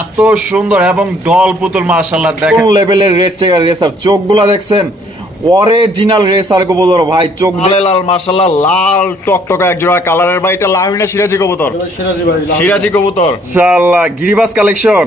এত সুন্দর এবং ডল পুতুল মার্শাল্লাহ দেখুন। লেভেলের রেড চেকার রেসার চোখগুলা দেখছেন? অরিজিনাল রেসার কবুতর ভাই চোখ লাল লাল মাশাল্লাহ লাল টকটকা এক জোড়া কালারের ভাই এটা লাভিনা সিরাজি কবুতর। সিরাজি কবুতর। মাশাল্লাহ গিরিবাস কালেকশন।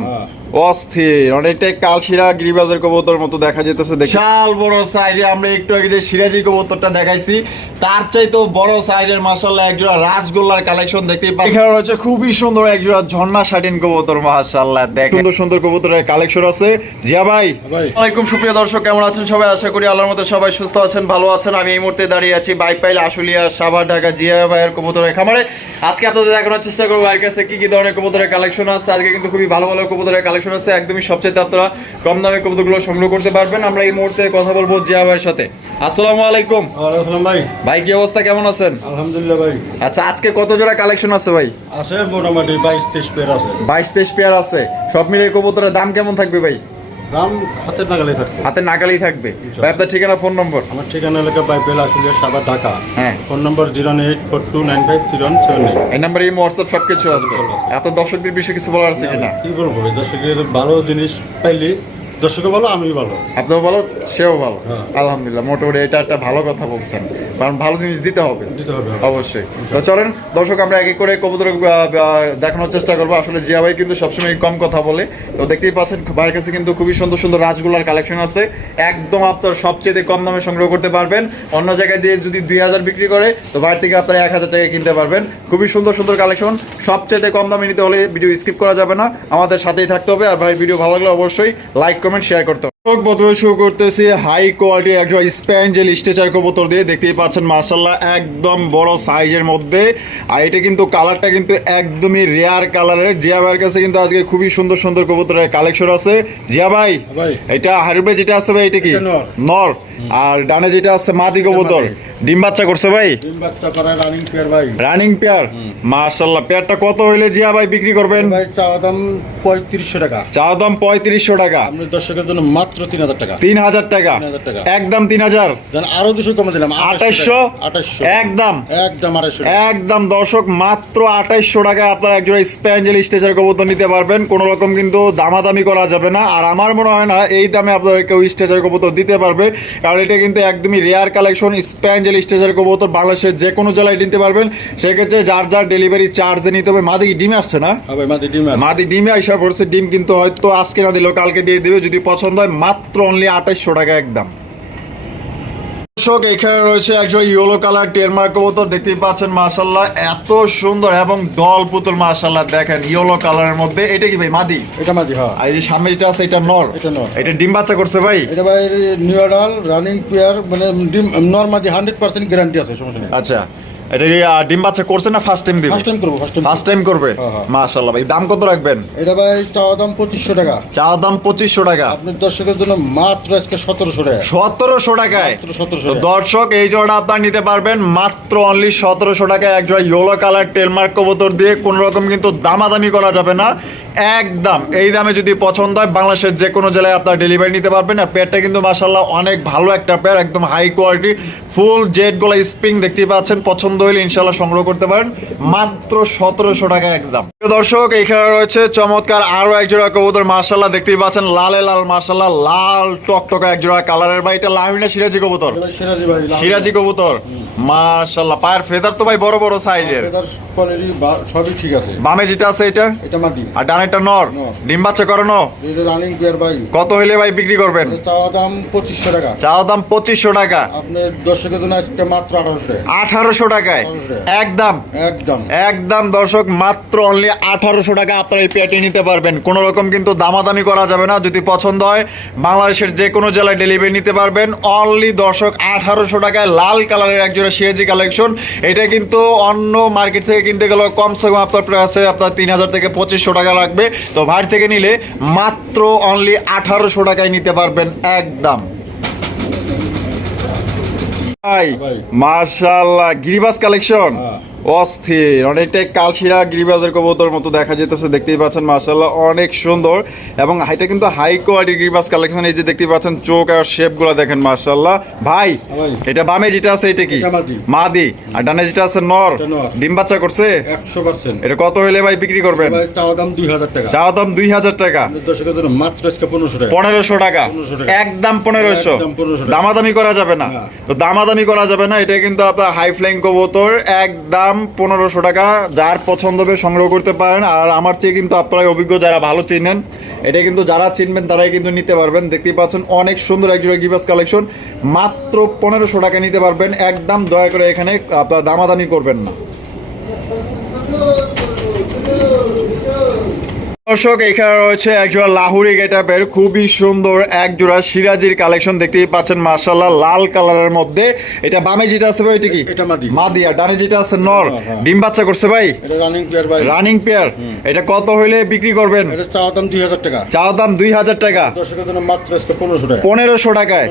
অস্থির। অনেকটাই কালশিরা গিরিবাজের কবুতর মতো দেখা যেতেছে বিশাল বড় সাইজে আমরা একটু আগে যে সিরাজি কবুতরটা দেখাইছি তার চাইতেও বড় সাইজের মাশাল্লাহ একজোড়া রাজগোল্লার কালেকশন দেখতেই পাই এখানে রয়েছে খুবই সুন্দর একজোড়া ঝর্ণা শাটিন কবুতর মাশাল্লাহ দেখ সুন্দর সুন্দর কবুতরের কালেকশন আছে। জিয়া ভাই। ভাই। আসসালামাইকুম সুপ্রিয় দর্শক কেমন আছেন সবাই? আশা করি আল্লাহর মতো সবাই সুস্থ আছেন ভালো আছেন। আমি এই মুহূর্তে দাঁড়িয়ে আছি বাইক পাইল আশুলিয়া সাভার ঢাকা জিয়া ভাইয়ের কবুতরের খামারে। আজকে আপনাদের দেখানোর চেষ্টা করব ভাইয়ের কাছে কি কি ধরনের কবুতরের কালেকশন আছে। আজকে কিন্তু খুবই ভালো ভালো কবুতরের কালেকশন আছে একদমই সবচেয়ে আপনারা কম দামে কবুতরগুলো সংগ্রহ করতে পারবেন। আমরা এই মুহূর্তে কথা বলব জিয়া ভাইয়ের সাথে। আসসালামু আলাইকুম। ভাই। ভাই কি অবস্থা? কেমন আছেন? আলহামদুলিল্লাহ ভাই। আচ্ছা আজকে কত জোড়া কালেকশন আছে ভাই? আছে মোটামুটি বাইশ তেইশ পেয়ার আছে। বাইশ তেইশ পেয়ার আছে। সব মিলিয়ে কবুতরের দাম কেমন থাকবে ভাই? দাম হাতের নাগালে থাকবে। হাতে নাগালেই থাকবে। ভাই আপনার ঠিকানা ফোন নম্বর? আমার ঠিকানা এলাকা বাইপেল আসলে সাবা ঢাকা। হ্যাঁ। Phone number zero eight four two nine five zero seven এই নাম্বারে এই হোয়াটসঅ্যাপ সবকিছু আছে। আপনার দর্শকদের বিষয়ে কিছু বলার আছে কিনা? কি বলব দর্শকের ভালো জিনিস পাইলি দর্শকও ভালো আমি ভালো। আপনিও ভালো সেও ভালো। হ্যাঁ। আলহামদুলিল্লাহ মোটামুটি এটা একটা ভালো কথা বলছেন। কারণ ভালো জিনিস দিতে হবে। দিতে হবে অবশ্যই। তো চলেন দর্শক আমরা এক এক করে কবুতর দেখানোর চেষ্টা করব। আসলে জিয়া ভাই কিন্তু সবসময় কম কথা বলে। তো দেখতেই পাচ্ছেন ভাইয়ের কাছে কিন্তু খুবই সুন্দর সুন্দর রাজগুলার কালেকশন আছে। একদম আপনার সবচেয়ে কম দামে সংগ্রহ করতে পারবেন। অন্য জায়গায় দিয়ে যদি দুই হাজার বিক্রি করে তো বাইরে থেকে আপনারা এক হাজার টাকা কিনতে পারবেন। খুবই সুন্দর সুন্দর কালেকশন। সবচেয়ে কম দামে নিতে হলে ভিডিও স্কিপ করা যাবে না। আমাদের সাথেই থাকতে হবে। আর ভাই ভিডিও ভালো লাগলে অবশ্যই লাইক কমেন্ট শেয়ার করতে প্রথমে শুরু করতেছি হাই কোয়ালিটি একজন স্প্যাঞ্জেল স্ট্রেচার কবুতর দিয়ে। দেখতেই পাচ্ছেন মার্শাল্লাহ একদম বড় সাইজের মধ্যে। আর এটা কিন্তু কালারটা কিন্তু একদমই রেয়ার কালারের জিয়া ভাইয়ের কাছে কিন্তু আজকে খুবই সুন্দর সুন্দর কবুতরের কালেকশন আছে। জিয়া ভাই ভাই। এটা হারবে যেটা আছে ভাই এটা কি? নর। আর ডানে যেটা আছে মাদি কবুতর। ডিম বাচ্চা করছে ভাই? ডিম বাচ্চা করা রানিং পেয়ার ভাই। রানিং পেয়ার মার্শাল্লাহ পেয়ারটা কত হইলে জিয়া ভাই বিক্রি করবেন? ভাই চাওয়া দাম পঁয়ত্রিশশো টাকা। চা দাম পঁয়ত্রিশশো টাকা। আপনি দর্শকের জন্য মাত্র তিন হাজার টাকা। তিন হাজার টাকা। 3,000 টাকা। একদম তিন হাজার। যেন আরও দুশো কমে দিলাম আঠাইশশো আঠাইশশো একদম একদম আড়াইশো একদম দর্শক মাত্র আঠাইশশো টাকায় আপনারা একজোড়া স্প্যাঞ্জেল স্টেচার কবুতর নিতে পারবেন। কোনো রকম কিন্তু দামাদামি করা যাবে না। আর আমার মনে হয় না এই দামে আপনারা কেউ স্টেচার কবুতর দিতে পারবে। কারণ এটা কিন্তু একদমই রেয়ার কালেকশন স্প্যাঞ্জেল কবো কবুতর বাংলাদেশের যে কোনো জেলায় নিতে পারবেন। সেক্ষেত্রে যার যার ডেলিভারি চার্জে নিতে হবে মাদি ডিম আসছে না? মাদি ডিম মাদি ডিমে আসা পড়ছে ডিম কিন্তু হয়তো আজকে না দিলেও কালকে দিয়ে দেবে যদি পছন্দ হয় মাত্র অনলি আঠাইশশো টাকা একদম। দর্শক এখানে রয়েছে একজন ইয়েলো কালার টেরমার কবুতর দেখতে পাচ্ছেন মাশাল্লাহ এত সুন্দর এবং দল পুতুল মাশাল্লাহ দেখেন ইয়েলো কালারের মধ্যে এটা কি ভাই মাদি? এটা মাদি হ্যাঁ। আর এই যে সামনে যেটা আছে এটা নর। এটা নর। এটা ডিম বাচ্চা করছে ভাই। এটা ভাই নিউডাল রানিং পেয়ার মানে ডিম নর মাদি হান্ড্রেড পার্সেন্ট গ্যারান্টি আছে সমস্যা আচ্ছা। এটা কি ডিম বাচ্চা করছে না ফার্স্ট টাইম দিবে? ফার্স্ট টাইম করব ফার্স্ট টাইম ফার্স্ট টাইম করবে। ভাই দাম কত রাখবেন? এটা ভাই চাওয়া দাম পঁচিশশো টাকা। চা দাম পঁচিশশো টাকা। আপনার দর্শকের জন্য মাত্র আজকে সতেরোশো টাকা। সতেরোশো টাকায়? তো দর্শক এই জোড়া আপনার নিতে পারবেন মাত্র অনলি সতেরোশো টাকায়। এক জোড়া ইয়েলো কালার টেলমার্ক কবুতর দিয়ে কোনো রকম কিন্তু দামাদামি করা যাবে না। একদম। এই দামে যদি পছন্দ হয় বাংলাদেশের যে কোনো জেলায় আপনার ডেলিভারি নিতে পারবেন। আর পেয়ারটা কিন্তু মাসাল্লাহ অনেক ভালো একটা পেয়ার একদম হাই কোয়ালিটি ফুল জেড গোলা স্প্রিং দেখতে পাচ্ছেন। পছন্দ হলে ইনশাল্লাহ সংগ্রহ করতে পারেন। মাত্র সতেরোশো টাকা একদম। দর্শক এখানে রয়েছে চমৎকার আরও এক জোড়া কবুতর মার্শাল্লাহ দেখতেই পাচ্ছেন। লালে লাল মার্শাল্লাহ লাল টকটকা এক জোড়া কালারের ভাই এটা লাভিনা সিরাজি কবুতর? সিরাজি কবুতর? মাশাল্লাহ পায়ের ফেদার তো ভাই বড় বড় সাইজের সবই ঠিক আছে। বামে যেটা আছে এটা? এটা আর ডানেরটা নর। নর। ডিম বাচ্চা করানো? এটা রানিং পেয়ার ভাই। কত হইলে ভাই বিক্রি করবেন? চাওয়া দাম পঁচিশশো টাকা। চাও দাম পঁচিশশো টাকা। আপনার দর্শকের জন্য আজকে মাত্র আঠারোশো। আঠারোশো টাকায়। একদম। একদম। একদম দর্শক মাত্র অনলি আঠারোশো টাকা আপনারা এই পেটে নিতে পারবেন। কোনো রকম কিন্তু দামাদামি করা যাবে না। যদি পছন্দ হয় বাংলাদেশের যে কোনো জেলায় ডেলিভারি নিতে পারবেন। অনলি দর্শক আঠারোশো টাকায় লাল কালারের একজোড়া সিরাজি কালেকশন এটা কিন্তু অন্য মার্কেট থেকে কিনতে গেলেও কমসে কম আপনার প্রায় আছে আপনার তিন হাজার থেকে পঁচিশশো টাকা লাগবে। তো ভাই থেকে নিলে মাত্র অনলি আঠারোশো টাকায় নিতে পারবেন একদম মার্শাল। গিরিবাস কালেকশন। অস্থির। অনেকটাই কালশিরা গিরিবাজের কবুতর মতো দেখা যেতেছে দেখতেই পাচ্ছেন মার্শাল্লাহ অনেক সুন্দর। এবং এটা কিন্তু হাই কোয়ালিটি গিরিবাজ কালেকশন এই যে দেখতেই পাচ্ছেন চোখ আর শেপগুলো দেখেন মার্শাল্লাহ ভাই। এটা বামে যেটা আছে এটা কি? মাদি। আর ডানে যেটা আছে নর। ডিম বাচ্চা করছে? এটা কত হলে ভাই বিক্রি করবেন? চাওয়া দাম দুই হাজার টাকা। চাওয়া দাম দুই হাজার টাকা। মাত্র পনেরোশো টাকা। পনেরোশো টাকা। 1500 টাকা। একদম পনেরোশো। একদম 1500 টাকা। দামাদামি করা যাবে না। না। তো দামাদামি করা যাবে না এটা কিন্তু আপনার হাই ফ্লাইং কবুতর একদম পনেরোশো টাকা, যার পছন্দ হবে সংগ্রহ করতে পারেন। আর আমার চেয়ে কিন্তু আপনারা অভিজ্ঞ, যারা ভালো চিনেন, এটা কিন্তু যারা চিনবেন তারাই কিন্তু নিতে পারবেন। দেখতেই পাচ্ছেন, অনেক সুন্দর একজোড়া গিভাস কালেকশন মাত্র পনেরোশো টাকা নিতে পারবেন। একদম দয়া করে এখানে আপনারা দামাদামি করবেন না। দর্শক এখানে রয়েছে একজোড়া লাহুরি গেটাপের খুবই সুন্দর এক জোড়া সিরাজির কালেকশন দেখতেই পাচ্ছেন মার্শাল্লাহ লাল কালারের মধ্যে। এটা বামে যেটা আছে ভাই এটা কি? এটা মাদি। মাদি আর ডানে যেটা আছে নর। হ্যাঁ, হ্যাঁ। ডিম বাচ্চা করছে ভাই? এটা রানিং প্লেয়ার ভাই। রানিং পেয়ার এটা কত হইলে বিক্রি করবেন? এটা চাওয়া দাম দুই হাজার টাকা। চাও দাম দুই হাজার টাকা। দর্শকের জন্য মাত্র আজকে পনেরোশো টাকা। পনেরোশো টাকায়।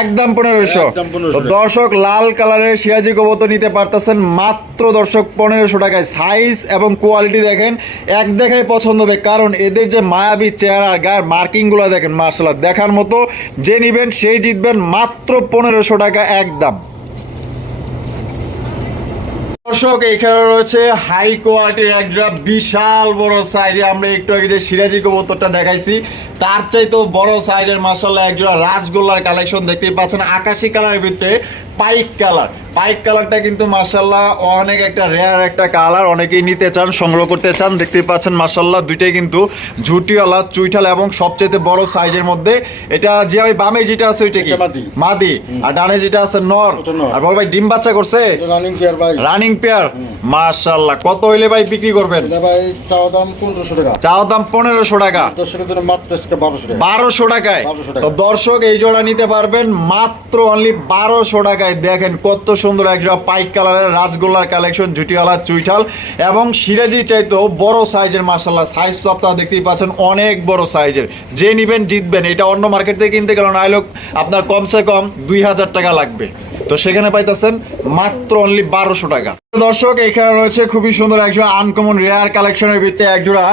একদম পনেরোশো। একদম 1500 তো দর্শক লাল কালারের সিরাজি কবুতর নিতে পারতেছেন মাত্র দর্শক পনেরোশো টাকায়। সাইজ এবং কোয়ালিটি দেখেন এক দেখায় পছন্দ হবে। কারণ এদের যে মায়াবী চেহারা গায়ের মার্কিংগুলো দেখেন, মার্শাল্লাহ। দেখার মতো যে নিবেন, সেই জিতবেন মাত্র পনেরোশো টাকা একদম। দর্শক, এখানে রয়েছে হাই কোয়ালিটির একটা বিশাল বড় সাইজে আমরা একটু আগে যে সিরাজি কবুতরটা দেখাইছি তার চাইতেও বড় সাইজের মাসাল্লাহ একজোড়া রাজগোল্লার কালেকশন দেখতেই পাচ্ছেন। আকাশি কালারের ভিতরে পাইক কালার পাইক কালারটা কিন্তু মাসাল্লাহ অনেক একটা রেয়ার একটা কালার অনেকেই নিতে চান সংগ্রহ করতে চান দেখতেই পাচ্ছেন মাসাল্লাহ দুইটাই কিন্তু ঝুটিওয়ালা চুইঠাল এবং সবচেয়ে বড় সাইজের মধ্যে। এটা যে ভাই বামে যেটা আছে ওইটা কি? মাদি। মাদি। আর ডানে যেটা আছে নর। আর বড় ভাই ডিম বাচ্চা করছে? রানিং প্লেয়ার ভাই। রানিং পেয়ার মাশাল্লাহ কত হইলে ভাই বিক্রি করবেন? ভাই চাওয়া দাম পনেরোশো টাকা। চাও দাম পনেরোশো টাকা। দর্শকের জন্য মাত্র বারোশো টাকা। বারোশো টাকায়। 1200 টাকা। তো দর্শক এই জোড়া নিতে পারবেন মাত্র অনলি বারোশো টাকায়। দেখেন কত সুন্দর এক জোড়া পাইক কালারের রাজগোল্লার কালেকশন জুটিওয়ালা চুইঠাল এবং সিরাজি চাইতেও বড় সাইজের মার্শাল্লাহ সাইজ তো আপনারা দেখতেই পাচ্ছেন অনেক বড় সাইজের যে নিবেন জিতবেন। এটা অন্য মার্কেট থেকে কিনতে গেল আপনার কমসে কম দুই হাজার টাকা লাগবে। তো সেখানে পাইতেছেন মাত্র অনলি বারোশো টাকা। দর্শক এখানে রয়েছে খুবই সুন্দর একজোড়া আনকমন রেয়ার কালেকশনের ভিতরে একজোড়া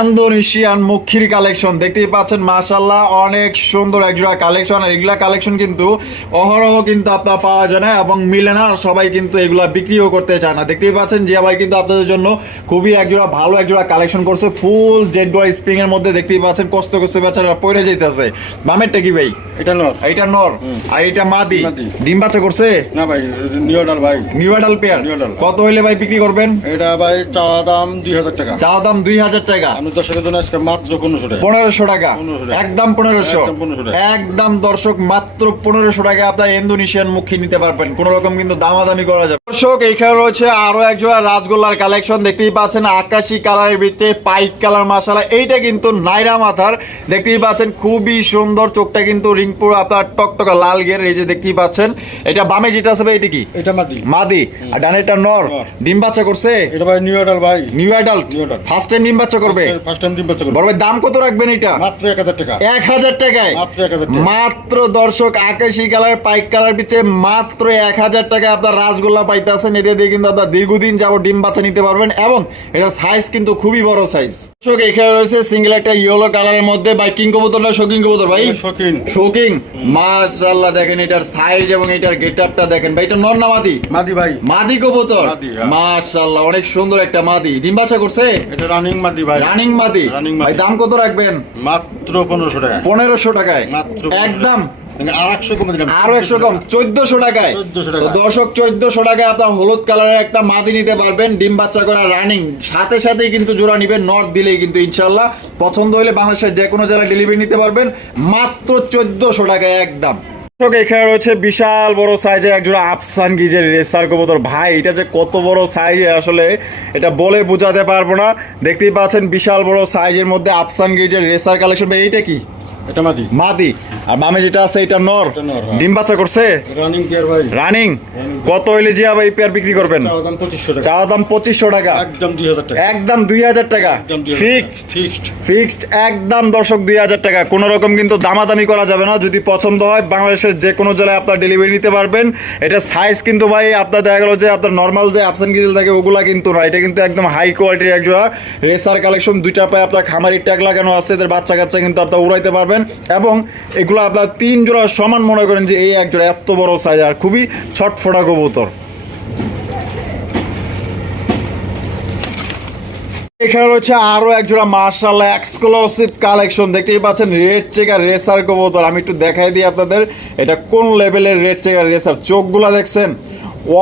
ইন্দোনেশিয়ান মুখির কালেকশন দেখতেই পাচ্ছেন মাশাল্লাহ অনেক সুন্দর একজোড়া কালেকশন এগুলা কালেকশন কিন্তু অহরহ কিন্তু আপনার পাওয়া যায় না এবং মিলে না সবাই কিন্তু এগুলা বিক্রিও করতে চায় না। দেখতেই পাচ্ছেন জিয়া ভাই কিন্তু আপনাদের জন্য খুবই একজোড়া ভালো একজোড়া কালেকশন করছে ফুল জেড ডোয়ার স্প্রিং এর মধ্যে। দেখতেই পাচ্ছেন কষ্ট করছে বেচারা পড়ে যাইতেছে। মামেরটা কি ভাই? এটা নর। এইটা নর। আর এটা মাদি। মাদি। ডিম বাচ্চা করছে? না ভাই নিউডাল ভাই। New adult pair. কত হইলে ভাই বিক্রি করবেন? এটা ভাই চাওয়া দাম দুই হাজার টাকা। চা দাম দুই হাজার টাকা। আমি দর্শকের জন্য আজকে মাত্র পনেরোশো টাকা। পনেরোশো টাকা। 1500 টাকা। একদম পনেরোশো। একদম 1500 একদম দর্শক মাত্র পনেরোশো টাকা আপনার ইন্দোনেশিয়ান মুখী নিতে পারবেন। কোন রকম কিন্তু দামাদামি করা যাবে দর্শক এখানে রয়েছে আরও এক জোড়া রাজগোল্লার কালেকশন দেখতেই পাচ্ছেন আকাশি কালারের ভিতরে পাইক কালার মাসালা এইটা কিন্তু নাইরা মাথার। দেখতেই পাচ্ছেন খুবই সুন্দর। চোখটা কিন্তু রিংপুর আপনার টকটকা লাল গের এই যে দেখতেই পাচ্ছেন এটা বামে যেটা আছে ভাই এটা কি? এটা মাদি। মাদি। আর ডানেরটা নর। নর। ডিম বাচ্চা করছে? এটা ভাই নিউডাল ভাই। New adult. ফার্স্ট টাইম ডিম বাচ্চা করবে? ফার্স্ট টাইম ডিম বাচ্চা করবে। বড় ভাই দাম কত রাখবেন এটা? মাত্র এক হাজার টাকা। এক হাজার টাকায়? মাত্র এক হাজার টাকা। মাত্র দর্শক আকাশি কালার পাইক কালার পিছে মাত্র এক হাজার টাকা আপনার রাসগোল্লা পাইতেছেন। এটা দিয়ে কিন্তু আপনার দীর্ঘদিন যাব ডিম বাচ্চা নিতে পারবেন এবং এটা সাইজ কিন্তু খুবই বড় সাইজ দর্শক এখানে রয়েছে সিঙ্গেল একটা ইয়েলো কালারের মধ্যে ভাই কিং কবুতর না শৌকিং কবুতর ভাই? শৌখিন। শৌকিং মাশাআল্লাহ দেখেন এটার সাইজ এবং এটার গেটআপটা দেখেন ভাই এটা নর না মাদি? মাদি ভাই। মাদি কবুতর? মাদি, হ্যাঁ। মাশাআল্লাহ অনেক সুন্দর একটা মাদি। ডিম বাচ্চা করছে? এটা রানিং মাদি ভাই। রানিং মাদি? ভাই দাম কত রাখবেন? মাত্র টাকা টাকায়। মাত্র একদম? আর একশো কম চোদ্দশো টাকায়? 1400 টাকা। তো দর্শক চোদ্দশো টাকায় আপনার হলুদ কালারের একটা মাদি নিতে পারবেন। ডিম বাচ্চা করা রানিং সাথে সাথেই কিন্তু জোড়া নিবেন নর্থ দিলেই কিন্তু ইনশাল্লাহ পছন্দ হলে বাংলাদেশের যে কোনো জায়গায় ডেলিভারি নিতে পারবেন। মাত্র চোদ্দশো টাকায় একদম। এখানে রয়েছে বিশাল বড় সাইজের একজোড়া আফসান গিজের রেসার কবুতর। ভাই, এটা যে কত বড় সাইজ আসলে এটা বলে বোঝাতে পারব না। দেখতেই পাচ্ছেন বিশাল বড় সাইজের মধ্যে আফসান গিজের রেসার কালেকশন এইটা কি? এটা মাদি। মাদি। আর বামে যেটা আছে এটা নর। হ্যাঁ। ডিম বাচ্চা করছে? রানিং পেয়ার ভাই। রানিং কত হইলে জিয়া ভাই পেয়ার বিক্রি করবেন? চাওয়া দাম পঁচিশশো টাকা। একদম দুই হাজার টাকা। একদম দুই হাজার টাকা। ফিক্সড ফিক্সড ফিক্সড একদম দর্শক দুই হাজার টাকা। কোনো রকম কিন্তু দামাদামি করা যাবে না। যদি পছন্দ হয় বাংলাদেশের যে কোনো জেলায় আপনার ডেলিভারি নিতে পারবেন। এটা সাইজ কিন্তু ভাই আপনার দেখা গেলো যে আপনার নর্মাল যে আপসান গিজেল থাকে ওগুলা কিন্তু না। এটা কিন্তু একদম হাই কোয়ালিটির একজোড়া। রেসার কালেকশন দুইটা পায়ে আপনার খামারি ট্যাগ লাগানো আছে। এদের বাচ্চা কাচ্চা কিন্তু আপনার উড়াইতে পারবেন। এবং এগুলো আপনার তিন জোড়া সমান মনে করেন যে এই এক জোড়া এত বড় সাইজ আর খুবই ছটফটা কবুতর। এখানে রয়েছে আরও এক জোড়া মার্শাল এক্সক্লুসিভ কালেকশন, দেখতেই পাচ্ছেন রেড চেকার রেসার কবুতর। আমি একটু দেখাই দিই আপনাদের, এটা কোন লেভেলের রেড চেকার রেসার? চোখগুলা দেখছেন?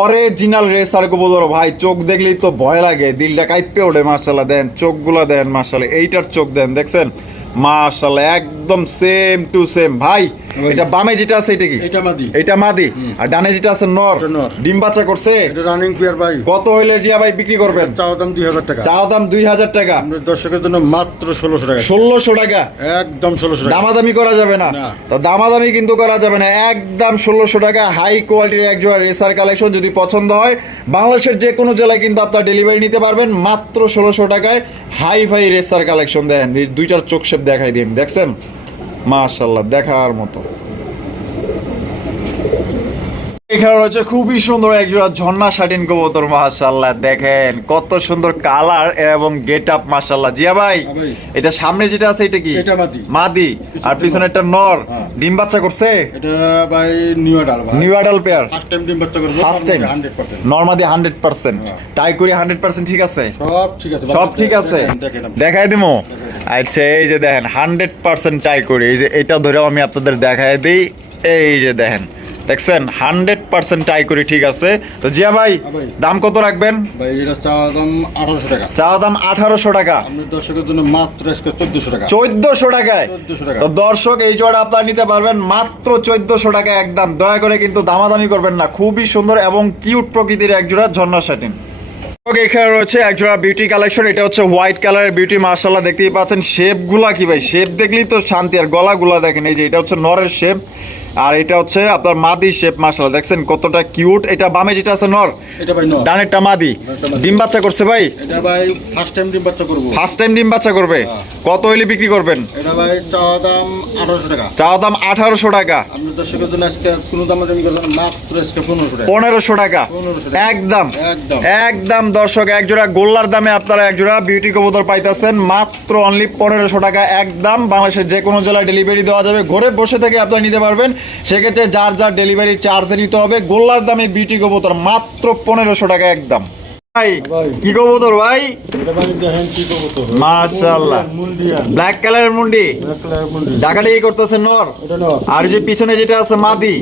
অরিজিনাল রেসার কবুতর, ভাই, চোখ দেখলেই তো ভয় লাগে। দিলটা কাইপে ওঠে, মার্শাল্লাহ, দেন, চোখগুলা দেন, মার্শাল্লাহ, এইটার চোখ দেন, দেখছেন? মার্শাল্লাহ একদম সেম টু সেম ভাই এটা বামে যেটা আছে এটা কি? এটা মাদি। এটা মাদি। আর ডানে যেটা আছে নর। ডিম বাচ্চা করছে? এটা রানিং পেয়ার ভাই। কত হইলে জিয়া ভাই বিক্রি করবেন? চাওয়া দাম দুই হাজার টাকা। চা দাম দুই হাজার টাকা। আমাদের দর্শকের জন্য মাত্র ষোলোশো টাকা। ষোলোশো টাকা। একদম ষোলোশো টাকা। দামাদামি করা যাবে না। তো দামাদামি কিন্তু করা যাবে না। একদম ষোলোশো টাকা। হাই কোয়ালিটির এক জোড়া রেসার কালেকশন যদি পছন্দ হয় বাংলাদেশের যে কোনো জেলায় কিন্তু আপনার ডেলিভারি নিতে পারবেন। মাত্র ষোলোশো টাকায় হাই ফাই রেসার কালেকশন দেন। দুইটার চোখ শেপ দেখাই দিন দেখছেন? মাশাল্লাহ দেখার মতো। এখানে রয়েছে খুবই সুন্দর একজোড়া ঝর্ণা শাটিন কবুতর মাশাল্লাহ দেখেন কত সুন্দর কালার এবং গেট আপ মাশাল্লাহ জিয়া ভাই হ্যাঁ এটা সামনে যেটা আছে এটা কি? মাদি। মাদি। আর পিছনে একটা নর। হ্যাঁ। ডিম বাচ্চা করছে? এটা ভাই new adult new adult pair first time ডিম বাচ্চা করব ফার্স্ট টাইম হান্ড্রেড পার্সেন্ট নর্মাদি হান্ড্রেড পার্সেন্ট হ্যাঁ। টাই করি হান্ড্রেড পার্সেন্ট ঠিক আছে? সব ঠিক আছে সব ঠিক আছে। দেখেন, দেখেন দেখাই দিমো? আচ্ছা এই যে দেখেন হান্ড্রেড পার্সেন্ট টাই করি। এই যে এটা ধরেও আমি আপনাদের দেখাই দিই। এই যে দেখেন দেখছেন হান্ড্রেড পার্সেন্ট টাই করি ঠিক আছে? তো জিয়া ভাই হ্যাঁ দাম কত রাখবেন? ভাই এটা চাওয়া দাম আঠারোশো টাকা। চা দাম আঠারোশো টাকা। দর্শকের জন্য মাত্র চোদ্দশো টাকা। চোদ্দশো টাকায়? তো দর্শক এই জোড়া আপনারা নিতে পারবেন মাত্র চোদ্দশো টাকা একদম। দয়া করে কিন্তু দামাদামি করবেন না। খুবই সুন্দর এবং কিউট প্রকৃতির এক জোড়া ঝর্ণা শাটিন এখানে রয়েছে এক জোড়া বিউটি কালেকশন এটা হচ্ছে হোয়াইট কালারের বিউটি মার্শাল্লাহ দেখতেই পাচ্ছেন। শেপগুলা কি ভাই? শেপ দেখলেই তো শান্তি। আর গলা গুলা দেখেন এই যে এটা হচ্ছে নরের শেপ আর এটা হচ্ছে আপনার মাদি শেপ মাসাল দেখছেন কতটা কিউট এটা বামে যেটা আছে নর? ডানেরটা মাদি। ডিম বাচ্চা করছে ভাই? এটা ভাই ফার্স্ট টাইম ডিম বাচ্চা করব। ফার্স্ট টাইম ডিম বাচ্চা করবে? হ্যাঁ। কত হইলে বিক্রি করবেন? এটা ভাই চাওয়া দাম আঠারোশো টাকা। চাওয়া দাম আঠারোশো টাকা। আপনার দর্শকের জন্য আজকে কোনো দাম দামি করবেন মাত্র আজকে পনেরোশো টাকা। পনেরোশো টাকা। একদম। একদম। দর্শক একজোড়া গোল্লার দামে আপনারা একজোড়া বিউটি কবুতর পাইতেছেন মাত্র অনলি পনেরোশো টাকা। একদম বাংলাদেশের যে কোনো জেলায় ডেলিভারি দেওয়া যাবে। ঘরে বসে থেকে আপনারা নিতে পারবেন। সেক্ষেত্রে যার যার ডেলিভারি চার্জে নিতে হবে। গোল্লার দামে বিউটি কবুতর মাত্র পনেরোশো টাকা একদম। ভাই। কি কবুতর ভাই? মাশাআল্লাহ। ব্ল্যাক কালারের মুন্ডি। ডাকাডি করতেছে নর। আর যে পিছনে যেটা আছে মাদি।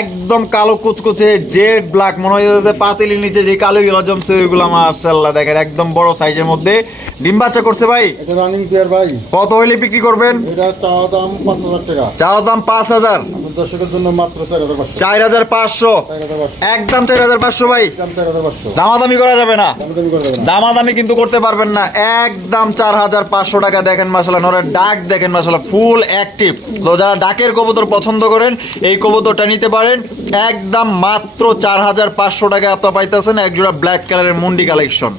একদম কালো কুচকুচে জেড ব্ল্যাক মনে পাতিলির নিচে যে কালো গুলো জমছে ওইগুলো মাশাআল্লাহ দেখেন একদম বড় সাইজের মধ্যে। ডিম বাচ্চা করছে ভাই। রানিং পেয়ার ভাই। কত হইলে বিক্রি করবেন? এটা চাওয়া দাম পাঁচ হাজার টাকা। দাম দর্শকের জন্য মাত্র চার হাজার পাঁচশো। চার হাজার একদম চার হাজার পাঁচশো। ভাই। দামাদামি করা যাবে না। দামাদামি কিন্তু করতে পারবেন না। একদম চার হাজার পাঁচশো টাকা দেখেন মাসালা নরের ডাক দেখেন মাসালা ফুল অ্যাক্টিভ তো যারা ডাকের কবুতর পছন্দ করেন এই কবুতরটা নিতে পারেন। একদম মাত্র চার হাজার পাঁচশো টাকা আপনার পাইতেছেন একজোড়া ব্ল্যাক কালারের মুন্ডি কালেকশন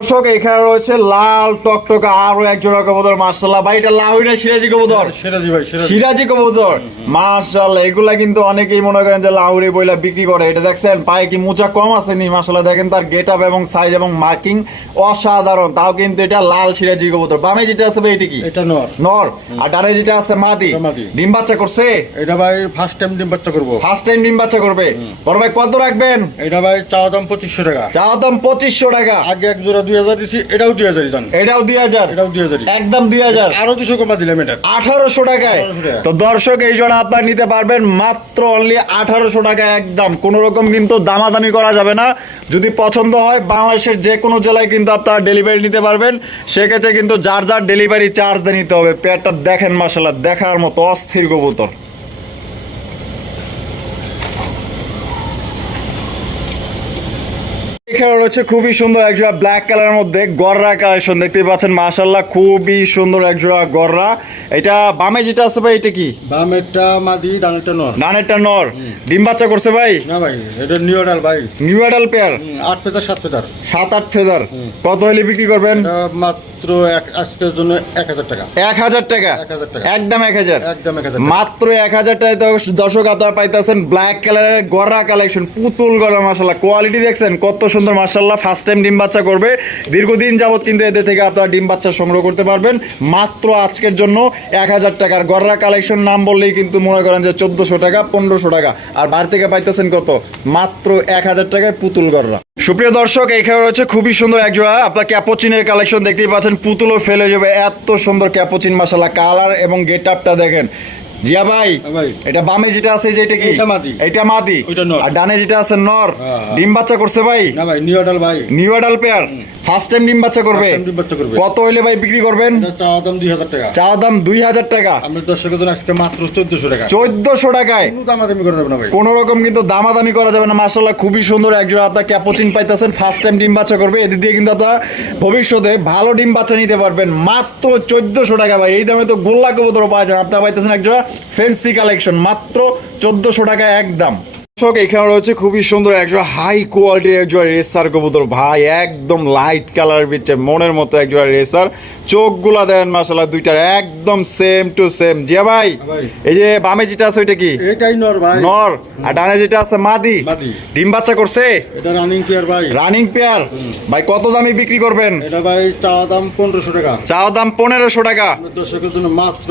দর্শক এখানে রয়েছে লাল টকটকা আরও এক জোড়া কবুতর মার্শাল্লাহ ভাই এটা লাউইনা সিরাজি কবুতর। সিরাজি ভাই সিরাজি। কবুতর। মাশাআল্লাহ এগুলা কিন্তু অনেকেই মনে করেন যে লাউরি বইলা বিক্রি করে। এটা দেখছেন পায়ে কি মোচা কম আছে নি মাশাআল্লাহ। দেখেন তার গেট আপ এবং সাইজ এবং মার্কিং অসাধারণ। তাও কিন্তু এটা লাল সিরাজি কবুতর। বামে যেটা আছে ভাই এটা কি? এটা নর। নর। আর ডানে যেটা আছে মাদি। ডিম বাচ্চা করছে? এটা ভাই ফার্স্ট টাইম ডিম বাচ্চা করব। ফার্স্ট টাইম ডিম বাচ্চা করবে। বড় ভাই কত রাখবেন? এটা ভাই চাওয়া দাম পঁচিশশো টাকা। চা দাম পঁচিশশো টাকা। আগে এক জোড়া দুই হাজার দিছি এটাও দুই হাজারই জান। এটাও দুই হাজার? এটাও দুই একদম দুই হাজার? আরও দুশো কমা দিলাম এটা। আঠারোশো টাকায়? তো দর্শক এই জন্য আপনার নিতে পারবেন মাত্র অনলি আঠারোশো টাকা একদম। কোনো রকম কিন্তু দামাদামি করা যাবে না। যদি পছন্দ হয় বাংলাদেশের যে কোনো জেলায় কিন্তু আপনারা ডেলিভারি নিতে পারবেন। সেক্ষেত্রে কিন্তু যার যার ডেলিভারি চার্জ নিতে হবে। পেয়ারটা দেখেন মাসাল্লাহ দেখার মতো অস্থির কবুতর। এখানে রয়েছে খুবই সুন্দর একজোড়া ব্ল্যাক কালারের মধ্যে গররা কালেকশন দেখতে পাচ্ছেন মাশাল্লাহ খুবই সুন্দর একজোড়া গররা। এটা বামে যেটা আছে ভাই এটা কি? বামেরটা মাদি ডানেরটা নর। ডানেরটা নর। ডিম বাচ্চা করছে ভাই? না ভাই এটা নিউ অ্যাডাল ভাই। নিউ অ্যাডাল পেয়ার আট ফেদার সাত ফেদার। সাত আট ফেদার। কত হলে বিক্রি করবেন? মাত্র আজকের জন্য এক হাজার টাকা। এক হাজার টাকা? একদম এক হাজার? একদম এক হাজার মাত্র এক হাজার টাকায় দর্শ- দর্শক আপনারা পাইতেছেন ব্ল্যাক কালারের গররা কালেকশন পুতুল গররা মাসাল্লাহ কোয়ালিটি দেখছেন কত সুন্দর মাসাল্লাহ ফার্স্ট টাইম ডিম বাচ্চা করবে। দীর্ঘদিন যাবত কিন্তু এদের থেকে আপনারা ডিম বাচ্চা সংগ্রহ করতে পারবেন। মাত্র আজকের জন্য এক হাজার টাকার গররা কালেকশন নাম বললেই কিন্তু মনে করেন যে চোদ্দশো টাকা পনেরোশো টাকা। আর বাইরে থেকে পাইতেছেন কত? মাত্র এক হাজার টাকায় পুতুল গররা। সুপ্রিয় দর্শক এখানে রয়েছে খুবই সুন্দর এক জোড়া। আপনার ক্যাপোচিনের কালেকশন দেখতেই পাচ্ছেন। পুতুলও ফেলে যাবে। এত সুন্দর ক্যাপোচিন মশালা কালার এবং গেট আপটা দেখেন। জিয়া ভাই হ্যাঁ এটা বামে যেটা আছে যেটা কি? এটা মাদি। এটা মাদি আর ডানে যেটা আছে নর। হ্যাঁ, হ্যাঁ। ডিম বাচ্চা করছে ভাই? না ভাই নিউ ভাই। New adult pair first time ডিম বাচ্চা করবে। কত হইলে ভাই বিক্রি করবেন? চাওয়া দাম টাকা। চা দাম দুই হাজার টাকা। আমরা দর্শকের জন্য আজকে মাত্র চোদ্দশো টাকা। চোদ্দশো টাকায়। কোনো দামাদামি করে দেবে না ভাই। কোন রকম কিন্তু দামাদামি করা যাবে না। মার্শাল্লাহ খুবই সুন্দর একজন আপনার ক্যাপোচিন পাইতেছেন। ফার্স্ট টাইম ডিম বাচ্চা করবে। এদিক দিয়ে কিন্তু আপনারা ভবিষ্যতে ভালো ডিম বাচ্চা নিতে পারবেন। মাত্র চোদ্দশো টাকা ভাই। এই দামে তো গোল্লা কবুতর পাওয়া যায়। আপনারা পাইতেছেন একজন ফেন্সি কালেকশন মাত্র চোদ্দশো টাকা একদম দর্শক এখানে রয়েছে খুবই সুন্দর একজন হাই কোয়ালিটির একজন রেসার কবুতর। ভাই একদম লাইট কালার বিচ্ছে মনের মতো একজন রেসার চোখগুলা দেন মাসাল্লাহ দুইটার একদম সেম টু সেম জিয়া ভাই। এই যে বামে যেটা আছে ওইটা কি? এটাই নর ভাই। নর। আর ডানে যেটা আছে মাদি। ডিম বাচ্চা করছে? এটা রানিং পেয়ার ভাই। রানিং পেয়ার ভাই কত দামে বিক্রি করবেন? এটা ভাই চাওয়া দাম পনেরোশো টাকা। চাও দাম টাকা। দর্শকের জন্য মাত্র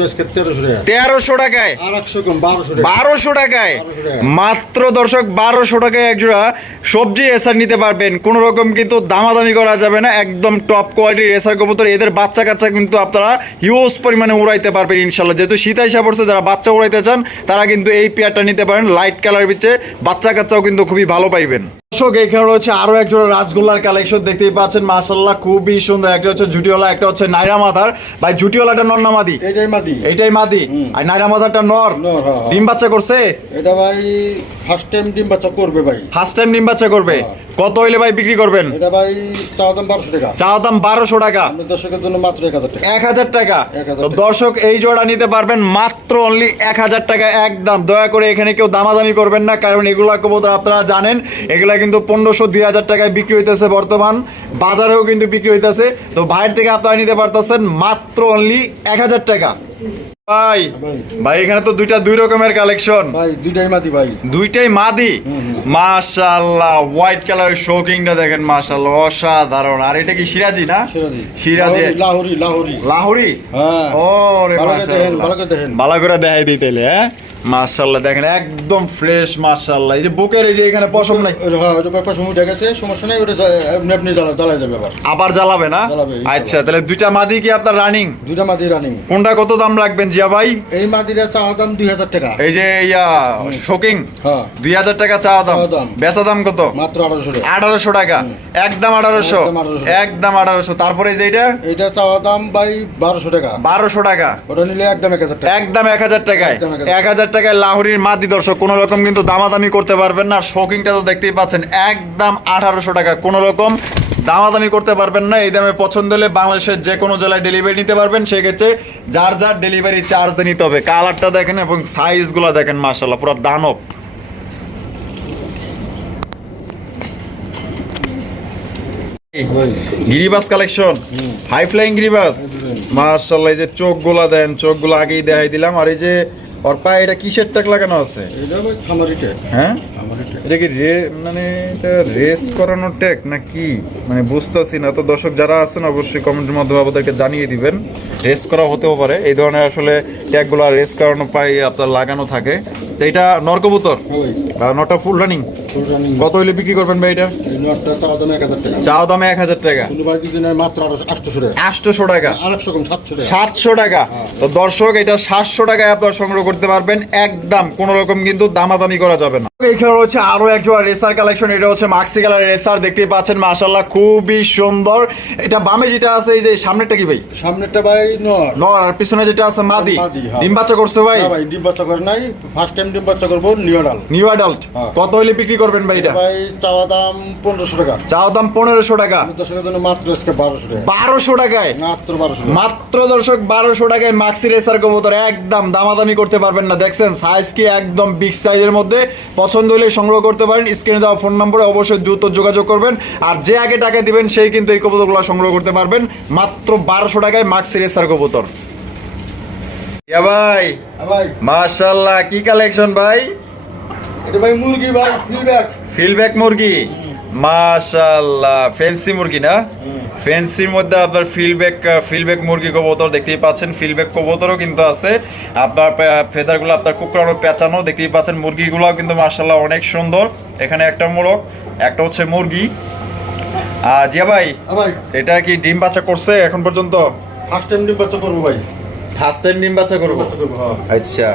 টাকা। টাকায়? আর একশো কম বারোশো টাকা। বারোশো টাকায়? মাত্র দর্শক, বারোশো টাকায় একজোড়া সবজি রেসার নিতে পারবেন। কোন রকম কিন্তু দামাদামি করা যাবে না, একদম টপ কোয়ালিটির রেসার কবুতর। এদের বাচ্চা কাচ্চা কিন্তু আপনারা হিউজ পরিমাণে উড়াইতে পারবেন ইনশাল্লাহ যেহেতু শীত হিসাব পড়ছে, যারা বাচ্চা উড়াইতে চান, তারা কিন্তু এই পেয়ারটা নিতে পারেন। লাইট কালার বিচে বাচ্চা কাচ্চাও কিন্তু খুবই ভালো পাইবেন। দর্শক এখানে রয়েছে আরও এক জোড়া রাসগোল্লার কালেকশন দেখতেই পাচ্ছেন। মাশাল্লাহ খুবই সুন্দর। একটা হচ্ছে জুটিওয়ালা একটা হচ্ছে নাইরা মাথার ভাই জুটিওয়ালাটা নর না মাদি? এটাই মাদি। এইটাই মাদি? আর নাইরা মাথারটা নর? হ্যাঁ, হ্যাঁ। ডিম বাচ্চা করছে? এটা ভাই ফার্স্ট টাইম ডিম বাচ্চা করবে ভাই। ফার্স্ট টাইম ডিম বাচ্চা করবে? কত হইলে ভাই বিক্রি করবেন? এটা ভাই চাওয়া দাম বারোশো টাকা। চা দাম বারোশো টাকা। আমরা দর্শকের জন্য মাত্র এক হাজার টাকা। এক হাজার টাকা। তো দর্শক এই জোড়া নিতে পারবেন মাত্র অনলি এক হাজার টাকা। একদম দয়া করে এখানে কেউ দামাদামি করবেন না। কারণ এগুলা কবুতর আপনারা জানেন এগুলা কিন্তু পনেরোশো দুই হাজার টাকায় বিক্রি হইতেছে বর্তমান। বাজারেও কিন্তু বিক্রি হইতেছে। তো বাইরে থেকে আপনারা নিতে পারতেছেন মাত্র অনলি এক হাজার টাকা। ভাই ভাই। এখানে তো দুইটা দুই রকমের কালেকশন ভাই দুইটাই মাদি ভাই। দুইটাই মাদি? মাশাআল্লাহ হোয়াইট কালারের শোকিংটা দেখেন মাশাআল্লাহ অসাধারণ। আর এটা কি সিরাজি না? সিরাজি। সিরাজি। লাহোরি লাহোরি লাহোরি। হ্যাঁ। ভালো করে ভালো করে দেখেন। ভালো করে দেখাই দিই তাইলে হ্যাঁ? মাশাআল্লাহ দেখেন একদম ফ্রেশ মাশাআল্লাহ। এই যে বুকের এই যে এখানে পশম নাই। হ্যাঁ ওটা সময় উঠে গেছে সমস্যা নাই ওটা আপনি জ্বালা জ্বালা যাবে আবার। আবার জ্বালাবে না? আচ্ছা তাহলে দুইটা মাদি কি আপনার রানিং দুইটা মাদি রানিং কোনটা কত দাম রাখবেন জিয়া ভাই? এই মাদিটা চাওয়া দাম দুই হাজার টাকা। এই যে ইয়া শোকিং হ্যাঁ। দুই হাজার টাকা চাওয়া দাম। বেচা দাম কত? মাত্র আঠারোশো টাকা। আঠারোশো টাকা। একদম আঠারোশো। একদম 1800 একদম আঠারোশো। তারপরে এই যে এটা এটা চাওয়া দাম ভাই বারোশো টাকা। বারোশো টাকা। ওটা নিলে একদম এক হাজার টাকা। একদম এক হাজার টাকায়। একদম 1000 এক হাজার টাকায় লাহোরির মাদি দর্শক, কোনো রকম কিন্তু দামাদামি করতে পারবেন না। শৌকিংটা তো দেখতেই পাচ্ছেন, একদম আঠারোশো টাকা, কোনো রকম দামাদামি করতে পারবেন না। এই দামে পছন্দ হলে বাংলাদেশের যে কোনো জেলায় ডেলিভারি নিতে পারবেন। সেক্ষেত্রে যার যার ডেলিভারি চার্জ নিতে হবে। কালারটা দেখেন এবং সাইজগুলো দেখেন মার্শাল্লাহ পুরো দানব। গিরিবাস কালেকশন হাই ফ্লাইং গিরিবাস। মার্শাল্লাহ এই যে চোখগুলা দেন, চোখগুলো আগেই দেখাই দিলাম। আর এই যে ওর পায়ে এটা কিসের টাক লাগানো আছে? এটা খামারি খামারিটা হ্যাঁ? এটা কি রে মানে এটা রেস করানোর টেক না কি মানে বুঝতেছি না। তো দর্শক যারা আছেন অবশ্যই কমেন্টের মাধ্যমে আমাদেরকে জানিয়ে দিবেন। রেস করা হতেও পারে। এই ধরনের আসলে ট্যাগগুলো রেস করানো পাই আপনার লাগানো থাকে। তো এটা নরকবুতর? নটা ফুল রানিং কত হইলে বিক্রি করবেন ভাই এটা? এই চাও দামে এক হাজার টাকা। আটশোশো টাকা। সাতশো টাকা। তো দর্শক এটা সাতশো টাকায় আপনার সংগ্রহ করতে পারবেন। একদম কোন রকম কিন্তু দামাদামি করা যাবে না। এখানে রয়েছে আরও একজোড়া রেসার কালেকশন এটা হচ্ছে মাক্সি কালারের রেসার দেখতেই পাচ্ছেন মাশাল্লাহ খুবই সুন্দর। এটা বামে যেটা আছে এই যে সামনেরটা কি ভাই? সামনেরটা ভাই নর। নর আর পিছনে যেটা আছে মাদি। হ্যাঁ। ডিম বাচ্চা করছে ভাই? ভাই ডিম বাচ্চা করে নাই। ফার্স্ট টাইম ডিম বাচ্চা করব নিউ ডাল নিউ অ্যাডাল্ট। কত হলে বিক্রি করবেন ভাই এটা? ভাই চাওয়া দাম পনেরোশো টাকা। চাও দাম পনেরোশো টাকা। দর্শকের জন্য মাত্র আজকে বারোশো টাকা। বারোশো টাকায়? মাত্র বারোশো টাকা। মাত্র দর্শক বারোশো টাকায় মাক্সি রেসার কবুতর একদম দামাদামি করতে পারবেন না। দেখছেন সাইজ কি একদম বিগ সাইজের মধ্যে। পছন্দ হলে সংগ্রহ করতে পারেন। স্ক্রিনে দেওয়া ফোন নম্বরে অবশ্যই দ্রুত যোগাযোগ করবেন। আর যে আগে টাকা দিবেন সেই কিন্তু এই কবুতরগুলো সংগ্রহ করতে পারবেন। মাত্র বারোশো টাকায় মাক্স রেসার কবুতর। ভাই হ্যাঁ ভাই। মাশাল্লাহ কি কালেকশন ভাই? এটা ভাই মুরগি ভাই ফিডব্যাক ফিলব্যাক মুরগি? মাশাল্লাহ ফেন্সি মুরগি না? ফেন্সির মধ্যে আপনার ফিলব্যাক ফিলব্যাক মুরগি কবুতর দেখতেই পাচ্ছেন। ফিলব্যাক কবুতরও কিন্তু আছে। আপনার ফেদারগুলো আপনার কুকরানো পেঁচানো দেখতেই পাচ্ছেন মুরগিগুলো কিন্তু মাশাল্লাহ অনেক সুন্দর। এখানে একটা মোরগ একটা হচ্ছে মুরগি। আর জিয়া ভাই হ্যাঁ এটা কি ডিম বাচ্চা করছে এখন পর্যন্ত? ফার্স্ট টাইম ডিম বাচ্চা করব ভাই। ফার্স্ট টাইম ডিম বাচ্চা করব? করব হ্যাঁ। আচ্ছা।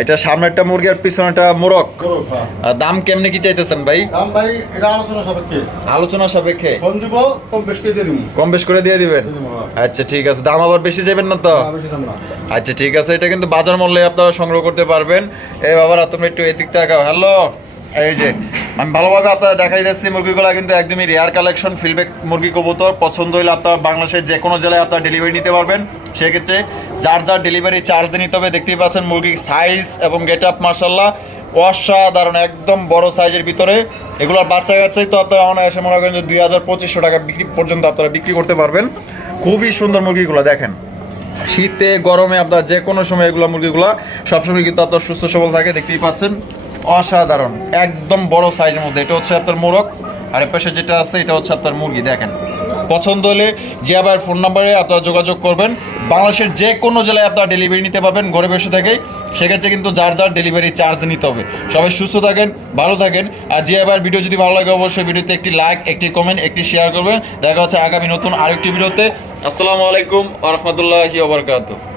এটা সামনেরটা মুরগি আর পিছনেটা মোরগ। হ্যাঁ। দাম কেমনে কি চাইতেছেন ভাই? দাম ভাই এটা আলোচনা সাপেক্ষে। আলোচনা সাপেক্ষে? ফোন দিব কম বেশ করে দিয়ে দিব। কম বেশ করে দিয়ে দিবেন? হ্যাঁ। আচ্ছা ঠিক আছে। দাম আবার বেশি যাবেন না তো? বেশি দাম না। আচ্ছা ঠিক আছে। এটা কিন্তু বাজার মূল্যে আপনারা সংগ্রহ করতে পারবেন। এ বাবারা তুমি একটু এদিক তাকাও। হ্যালো? এই যে, আমি ভালোভাবে আপনারা দেখাই দিচ্ছি, মুরগিগুলো কিন্তু একদমই রেয়ার কালেকশন ফিলব্যাক মুরগি কবুতর। পছন্দ হলে আপনারা বাংলাদেশের যে কোনো জেলায় আপনারা ডেলিভারি নিতে পারবেন। সেক্ষেত্রে যার যার ডেলিভারি চার্জ নিতে হবে, দেখতেই পাচ্ছেন মুরগির সাইজ এবং গেট আপ মার্শাল্লাহ অসাধারণ, একদম বড় সাইজের ভিতরে। এগুলোর বাচ্চা কাচ্চাই তো আপনারা অনায়াসে মনে করেন যে দুই হাজার পঁচিশশো টাকা বিক্রি পর্যন্ত আপনারা বিক্রি করতে পারবেন। খুবই সুন্দর মুরগিগুলো, দেখেন। শীতে, গরমে আপনার যে কোনো সময় এগুলো মুরগিগুলো সবসময় কিন্তু আপনার সুস্থ সবল থাকে, দেখতেই পাচ্ছেন। অসাধারণ, একদম বড় সাইজের মধ্যে। এটা হচ্ছে আপনার মোরগ, আর এর পাশে যেটা আছে, এটা হচ্ছে আপনার মুরগি, দেখেন। পছন্দ হলে যে আবার ফোন নাম্বারে আপনারা যোগাযোগ করবেন। বাংলাদেশের যে কোনো জেলায় আপনারা ডেলিভারি নিতে পারবেন, ঘরে বসে থেকেই। সেক্ষেত্রে কিন্তু যার যার ডেলিভারি চার্জ নিতে হবে। সবাই সুস্থ থাকেন, ভালো থাকেন। আর যে আবার ভিডিও যদি ভালো লাগে, অবশ্যই ভিডিওতে একটি লাইক একটি কমেন্ট একটি শেয়ার করবেন। দেখা হচ্ছে আগামী নতুন আরেকটি ভিডিওতে আসসালামু আলাইকুম আ রহমতুল্লাহি